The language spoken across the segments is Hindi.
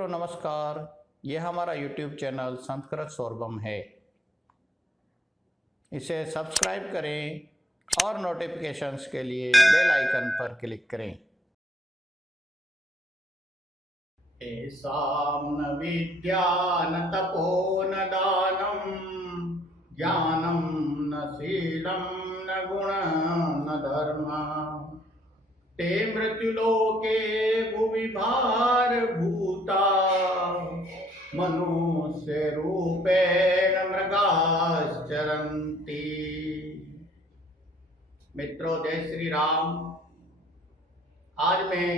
मित्रों नमस्कार। यह हमारा YouTube चैनल संस्कृत सोरबम है। इसे सब्सक्राइब करें और नोटिफिकेशंस के लिए बेल आइकन पर क्लिक करें। येषां न विद्या न तपो न दानं ज्ञानं न शीलं न गुणं न धर्मः ते मृत्युलोके भुवि भारभूता मनुष्यरूपेण मृगाश्चरन्ति। मित्रों जय श्री राम। आज मैं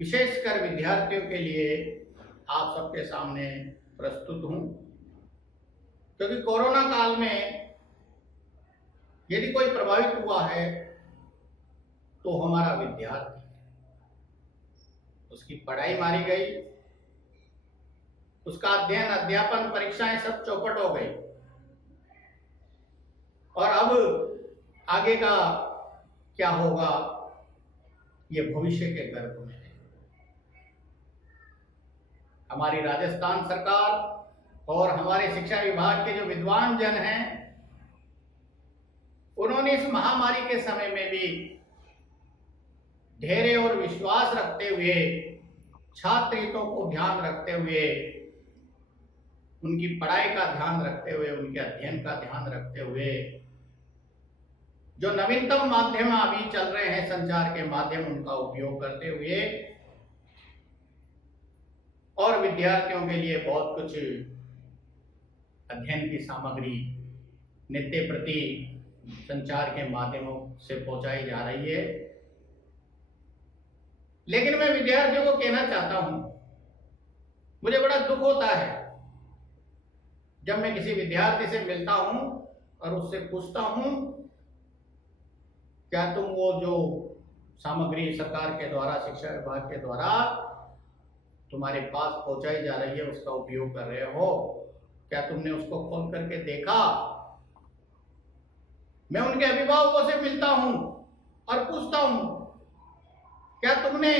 विशेषकर विद्यार्थियों के लिए आप सबके सामने प्रस्तुत हूं, क्योंकि कोरोना काल में यदि कोई प्रभावित हुआ है तो हमारा विद्यार्थी, उसकी पढ़ाई मारी गई, उसका अध्ययन अध्यापन परीक्षाएं सब चौपट हो गई और अब आगे का क्या होगा ये भविष्य के गर्भ में है। हमारी राजस्थान सरकार और हमारे शिक्षा विभाग के जो विद्वान जन हैं, उन्होंने इस महामारी के समय में भी धैर्य और विश्वास रखते हुए, छात्र हितों को ध्यान रखते हुए, उनकी पढ़ाई का ध्यान रखते हुए, उनके अध्ययन का ध्यान रखते हुए, जो नवीनतम माध्यम अभी चल रहे हैं संचार के माध्यम, उनका उपयोग करते हुए और विद्यार्थियों के लिए बहुत कुछ अध्ययन की सामग्री नित्य प्रति संचार के माध्यमों से पहुंचाई जा रही है। लेकिन मैं विद्यार्थियों को कहना चाहता हूं, मुझे बड़ा दुख होता है जब मैं किसी विद्यार्थी से मिलता हूं और उससे पूछता हूं क्या तुम वो जो सामग्री सरकार के द्वारा, शिक्षा विभाग के द्वारा तुम्हारे पास पहुंचाई जा रही है उसका उपयोग कर रहे हो, क्या तुमने उसको खोल करके देखा? मैं उनके अभिभावकों से मिलता हूं और पूछता हूं क्या तुमने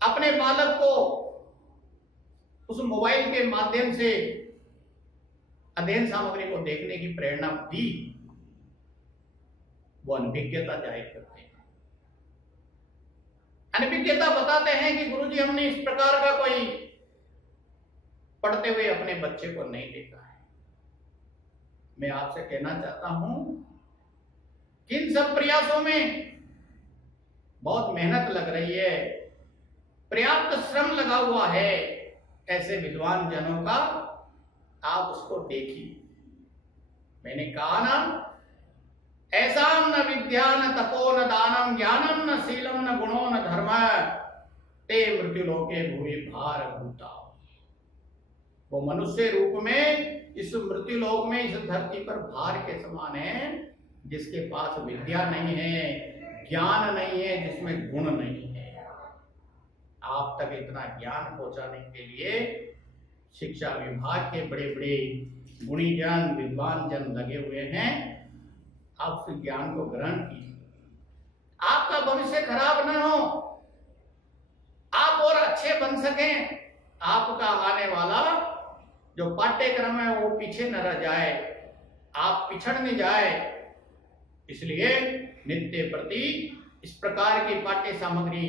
अपने बालक को उस मोबाइल के माध्यम से अध्ययन सामग्री को देखने की प्रेरणा दी? वो अनभिज्ञता जाहिर करते हैं, अनभिज्ञता बताते हैं कि गुरुजी हमने इस प्रकार का कोई पढ़ते हुए अपने बच्चे को नहीं देखा है। मैं आपसे कहना चाहता हूं कि इन सब प्रयासों में बहुत मेहनत लग रही है, पर्याप्त श्रम लगा हुआ है ऐसे विद्वान जनों का, आप उसको देखिए। मैंने कहा ना, ऐसा न विद्या न तपो न दानम ज्ञानम न शीलम न गुणो न धर्म ते मृत्युलोके भुवि भारभूता। वो मनुष्य रूप में इस मृत्युलोक में, इस धरती पर भार के समान है, जिसके पास विद्या नहीं है, ज्ञान नहीं है, जिसमें गुण नहीं है। आप तक इतना ज्ञान पहुंचाने के लिए शिक्षा विभाग के बड़े बड़े गुणी जन, विद्वान जन लगे हुए हैं। आप उस ज्ञान को ग्रहण कीजिए, आपका भविष्य खराब न हो, आप और अच्छे बन सकें, आपका आने वाला जो पाठ्यक्रम है वो पीछे न रह जाए, आप पिछड़ नहीं जाए। इसलिए नित्य प्रति इस प्रकार की पाठ्य सामग्री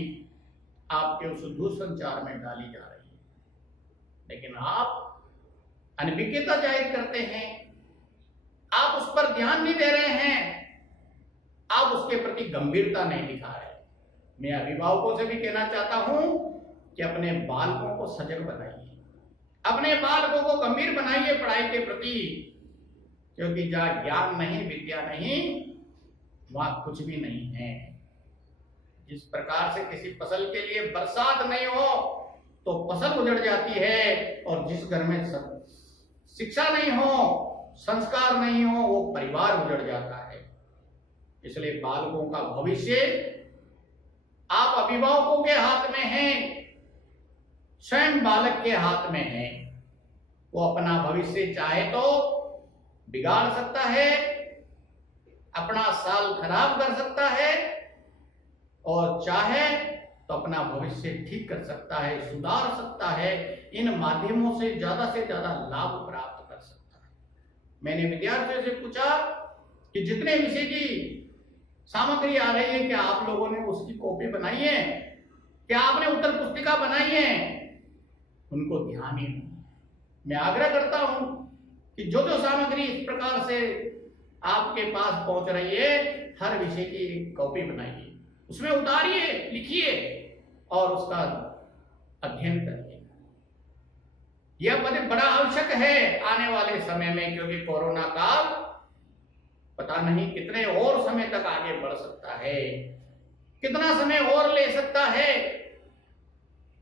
आपके उस दूरसंचार में डाली जा रही है, लेकिन आप अनभिज्ञता जाहिर करते हैं, आप उस पर ध्यान नहीं दे रहे हैं, आप उसके प्रति गंभीरता नहीं दिखा रहे। मैं अभिभावकों से भी कहना चाहता हूं कि अपने बालकों को सजग बनाइए, अपने बालकों को गंभीर बनाइए पढ़ाई के प्रति, क्योंकि जहां ज्ञान नहीं, विद्या नहीं, वहां कुछ भी नहीं है। जिस प्रकार से किसी फसल के लिए बरसात नहीं हो तो फसल उजड़ जाती है, और जिस घर में शिक्षा नहीं हो, संस्कार नहीं हो, वो परिवार उजड़ जाता है। इसलिए बालकों का भविष्य आप अभिभावकों के हाथ में है, स्वयं बालक के हाथ में है। वो अपना भविष्य चाहे तो बिगाड़ सकता है, अपना साल खराब कर सकता है, और चाहे तो अपना भविष्य ठीक कर सकता है, सुधार सकता है, इन माध्यमों से ज्यादा लाभ प्राप्त कर सकता है। मैंने विद्यार्थियों से पूछा कि जितने विषय की सामग्री आ रही है, क्या आप लोगों ने उसकी कॉपी बनाई है, क्या आपने उत्तर पुस्तिका बनाई है? उनको ध्यान ही नहीं। मैं आग्रह करता हूं कि जो सामग्री इस प्रकार से आपके पास पहुंच रही है, हर विषय की एक कॉपी बनाइए, उसमें उतारिए, लिखिए और उसका अध्ययन करिए। यह बड़ा आवश्यक है आने वाले समय में, क्योंकि कोरोना काल पता नहीं कितने और समय तक आगे बढ़ सकता है, कितना समय और ले सकता है।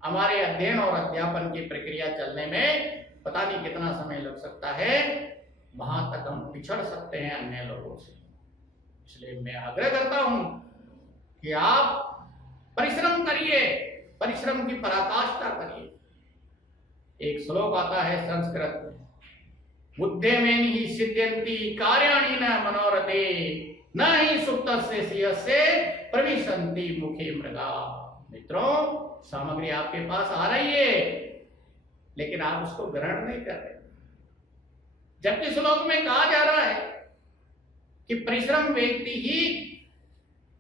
हमारे अध्ययन और अध्यापन की प्रक्रिया चलने में पता नहीं कितना समय लग सकता है, वहां तक हम पिछड़ सकते हैं अन्य लोगों से। इसलिए मैं आग्रह करता हूं कि आप परिश्रम करिए, परिश्रम की पराकाष्ठा करिए। एक श्लोक आता है संस्कृत में, उद्यमेनि सिद्ध्यन्ति कार्याणि न मनोरथे न ही सुप्तस्य श्रियस्य प्रविशन्ति मुखे मृगा। मित्रों, सामग्री आपके पास आ रही है, लेकिन आप उसको ग्रहण नहीं कर रहे। जबकि श्लोक में कहा जा रहा है कि परिश्रम व्यक्ति ही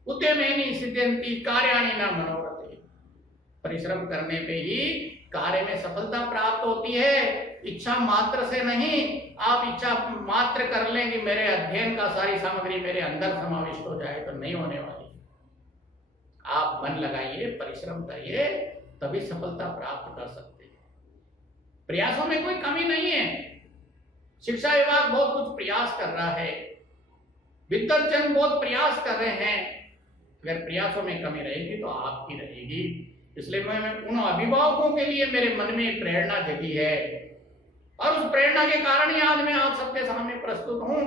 उद्यमेनि सिद्ध्यन्ति कार्याणि न मनोरथे। परिश्रम करने पे ही कार्य में सफलता प्राप्त होती है, इच्छा मात्र से नहीं। आप इच्छा मात्र कर लें कि मेरे अध्ययन का सारी सामग्री मेरे अंदर समाविष्ट हो जाए, तो नहीं होने वाली। आप मन लगाइए, परिश्रम करिए, तभी सफलता प्राप्त कर सकते हैं। प्रयासों में कोई कमी नहीं है। शिक्षा विभाग बहुत कुछ प्रयास कर रहा है, विद्वज्जन बहुत प्रयास कर रहे हैं। अगर प्रयासों में कमी रहेगी तो आपकी रहेगी। इसलिए मैं उन अभिभावकों के लिए मेरे मन में प्रेरणा जगी है, और उस प्रेरणा के कारण ही आज मैं आप सबके सामने प्रस्तुत हूं।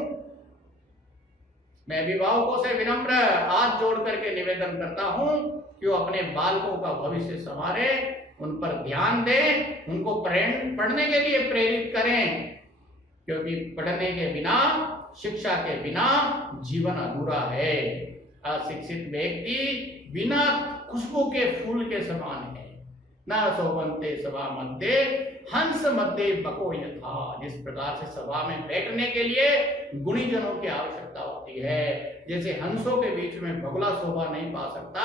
मैं अभिभावकों से विनम्र हाथ जोड़ करके निवेदन करता हूं कि वो अपने बालकों का भविष्य संवारे, उन पर ध्यान दें, उनको पढ़ने के लिए प्रेरित करें, क्योंकि पढ़ने के बिना, शिक्षा के बिना जीवन अधूरा है। अशिक्षित व्यक्ति बिना खुशबू के फूल के समान है। न शोभन्ते सभा मध्य हंस मध्य बको यथा। जिस प्रकार से सभा में बैठने के लिए गुणीजनों की आवश्यकता होती है, जैसे हंसों के बीच में बगुला शोभा नहीं पा सकता,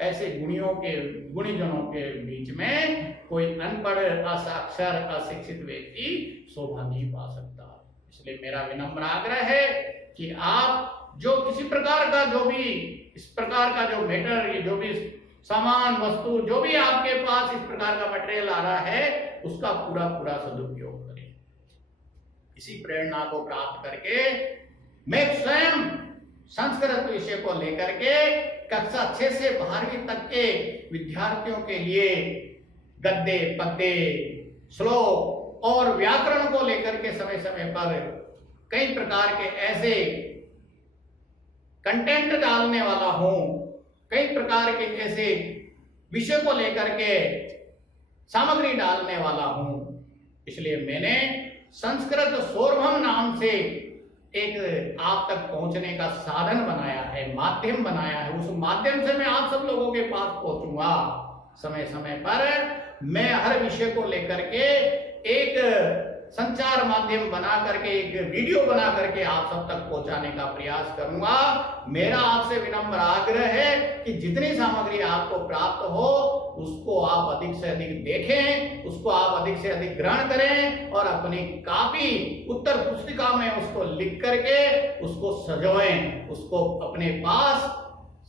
ऐसे गुणीजनों के बीच में कोई अनपढ़, असाक्षर, अशिक्षित व्यक्ति शोभा नहीं पा सकता। इसलिए मेरा विनम्र आग्रह है कि आप जो किसी प्रकार का, जो भी इस प्रकार का जो मैटर, जो भी सामान, वस्तु, जो भी आपके पास इस प्रकार का मटेरियल आ रहा है, उसका पूरा सदुपयोग करें। इसी प्रेरणा को प्राप्त करके मैं स्वयं संस्कृत विषय को लेकर के कक्षा 6 से 12वीं तक के विद्यार्थियों के लिए गद्य, पद्य, श्लोक और व्याकरण को लेकर के समय समय पर कई प्रकार के ऐसे कंटेंट डालने वाला हूं, कई प्रकार के ऐसे विषय को लेकर के सामग्री डालने वाला हूं। इसलिए मैंने संस्कृत सौरभम नाम से एक आप तक पहुंचने का साधन बनाया है, माध्यम बनाया है। उस माध्यम से मैं आप सब लोगों के पास पहुंचूंगा। समय समय पर मैं हर विषय को लेकर के एक संचार माध्यम बना करके, एक वीडियो बना करके आप सब तक पहुंचाने का प्रयास करूंगा। मेरा आपसे विनम्र आग्रह है कि जितनी सामग्री आपको प्राप्त हो, उसको आप अधिक से अधिक देखें, उसको आप अधिक से अधिक ग्रहण करें और अपनी कॉपी, उत्तर पुस्तिका में उसको लिख करके उसको सजोएं, उसको अपने पास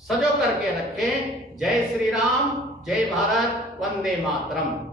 सजो करके रखें। जय श्री राम, जय भारत, वंदे मातरम।